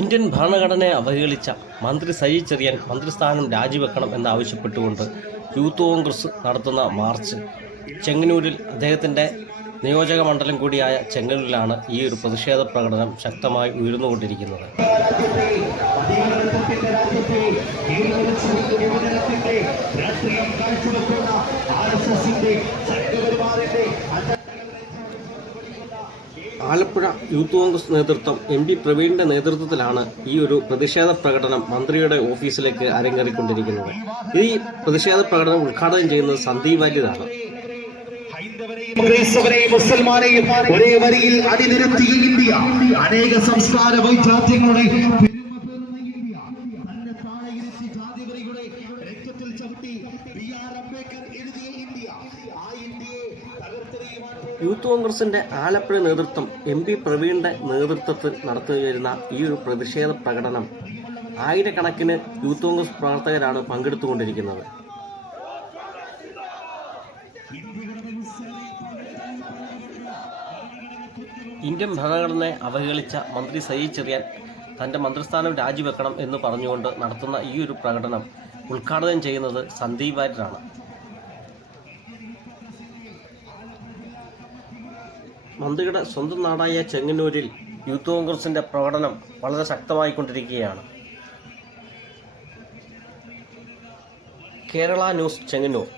Indian ഭരണഘടനയെ അവഹേളിച്ച മന്ത്രി സജി ചെറിയാൻ മന്ത്രിസ്ഥാനം രാജിവെക്കണം എന്നാവശ്യപ്പെട്ടുകൊണ്ട് യൂത്ത് കോൺഗ്രസ് നടത്തുന്ന മാർച്ച് ചെങ്ങന്നൂരിൽ അദ്ദേഹത്തിൻ്റെ നിയോജക മണ്ഡലം കൂടിയായ ചെങ്ങന്നൂരിലാണ് ഈ ഒരു പ്രതിഷേധ പ്രകടനം ശക്തമായി ഉയർന്നുകൊണ്ടിരിക്കുന്നത്. ആലപ്പുഴ യൂത്ത് കോൺഗ്രസ് നേതൃത്വം MP പ്രവീണിന്റെ നേതൃത്വത്തിലാണ് ഈ ഒരു പ്രതിഷേധ പ്രകടനം മന്ത്രിയുടെ ഓഫീസിലേക്ക് അരങ്ങേറിക്കൊണ്ടിരിക്കുന്നത്. ഈ പ്രതിഷേധ പ്രകടനം ഉദ്ഘാടനം ചെയ്യുന്നത് സന്ദീപ് വാര്യതാണ്. മുസൽമാനെയും ഒരേ വരിയിൽ അണിനിരത്തിയ ഇന്ത്യ, അനേക സംസ്കാര വൈചാത്യങ്ങളുടെ യൂത്ത് കോൺഗ്രസിന്റെ ആലപ്പുഴ നേതൃത്വം MP പ്രവീണിന്റെ നേതൃത്വത്തിൽ നടത്തിവരുന്ന ഈ ഒരു പ്രതിഷേധ പ്രകടനം ആയിരക്കണക്കിന് യൂത്ത് കോൺഗ്രസ് പ്രവർത്തകരാണ് പങ്കെടുത്തുകൊണ്ടിരിക്കുന്നത്. ഇന്ത്യൻ ഭരണഘടനയെ അവഹേളിച്ച മന്ത്രി സജി ചെറിയാൻ തൻ്റെ മന്ത്രിസ്ഥാനം രാജിവെക്കണം എന്ന് പറഞ്ഞുകൊണ്ട് നടത്തുന്ന ഈ ഒരു പ്രകടനം ഉദ്ഘാടനം ചെയ്യുന്നത് സന്ദീപ് വാര്യരാണ്. മന്ത്രിയുടെ സ്വന്തം നാടായ ചെങ്ങന്നൂരിൽ യൂത്ത് കോൺഗ്രസിൻ്റെ പ്രകടനം വളരെ ശക്തമായിക്കൊണ്ടിരിക്കുകയാണ്. കേരള ന്യൂസ് ചെങ്ങന്നൂർ.